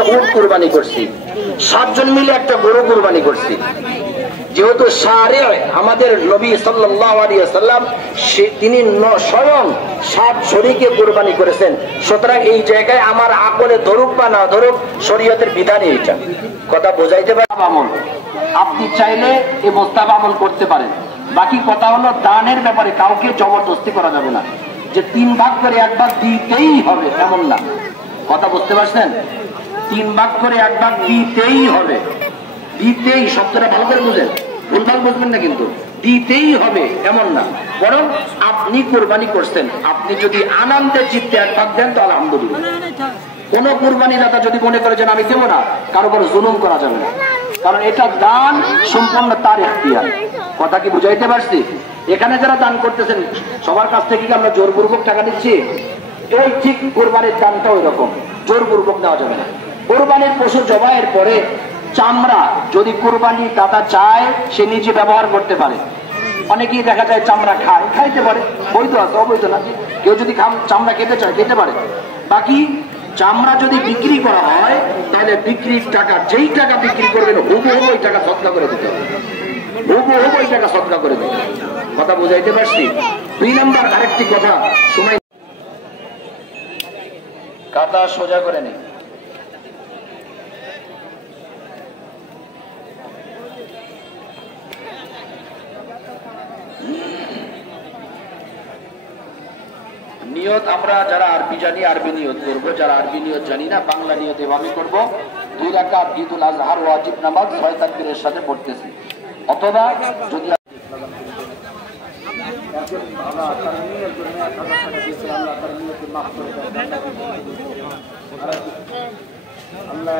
একটা উট কুরবানি করছি, 7 জন মিলে একটা গরু কুরবানি করছি। যেহেতু শারে আমাদের নবী সাল্লাল্লাহু আলাইহি ওয়াসাল্লাম তিনি স্বয়ং 7 শরীকে কুরবানি করেছেন, সুতরাং এই জায়গায় আমার আকলে ধরুক বা না ধরুক শরীয়তের বিধানই এটা। কথা বোঝাইতে পারে? আমল আপনি চাইলে এই মোস্তাহাব আমল করতে পারেন। বাকি কথা হলো দানের ব্যাপারে কাউকে জবরদস্তি করা যাবে না, যে 3 ভাগ করে 1 ভাগ দিতেই হবে এমন না। কথা বুঝতে পারছেন? 3 ভাগ করে 1 ভাগ দিতেই হবে, দিতেই, শব্দটা ভালো করে বুঝেন, ভুলভাল বুঝবেন না কিন্তু, দিতেই হবে এমন না। বরং আপনি কোরবানি করছেন, আপনি যদি আনন্দের চিত্তে 1 ভাগ দেন তো আলহামদুলিল্লাহ। কোন কুরবানি দাতা যদি মনে করে যে আমি দেবো না, কারো কারো জুলুম করা যাবে না, কারণ এটা দান সম্পূর্ণ তার ইখতিয়ার। কথা কি বুঝাইতে পারছি? এখানে যারা দান করতেছেন সবার কাছ থেকে কি আমরা জোরপূর্বক টাকা নিচ্ছি? এই ঠিক কোরবানির দানটা ওই রকম, জোরপূর্বক নেওয়া যাবে না। কোরবানির পশু জবাইয়ের পরে চামড়া যদি কোরবানি দাতা চায় সে নিজে ব্যবহার করতে পারে। অনেকেই দেখা যায় চামড়া খায়, খাইতে পারে, বৈধ আছে, অবৈধ না। কেউ যদি চামড়া খেতে চায় খেতে পারে। বাকি চামড়া যদি বিক্রি করা হয় তাহলে বিক্রির টাকা, যেই টাকা বিক্রি করবেন হুবহু ওই টাকা সদকা করে দিতে হবে, হুবহু ওই টাকা সদকা করে দিতে হবে। কথা বুঝাইতে পারছি? 2 নম্বর আরেকটি কথা, সময় কাটা সোজা করে নেই। নিয়ত আমরা যারা আরবি জানি আরবি নিয়ত করব, যারা আরবি নিয়ত জানি না বাংলা নিয়ত এভাবে করব। 2 রাকাত ঈদুল আজহার ওয়াজিব নামাজ 6 তাকবীরের সাথে পড়তেছি, অথবা যদি আল্লাহ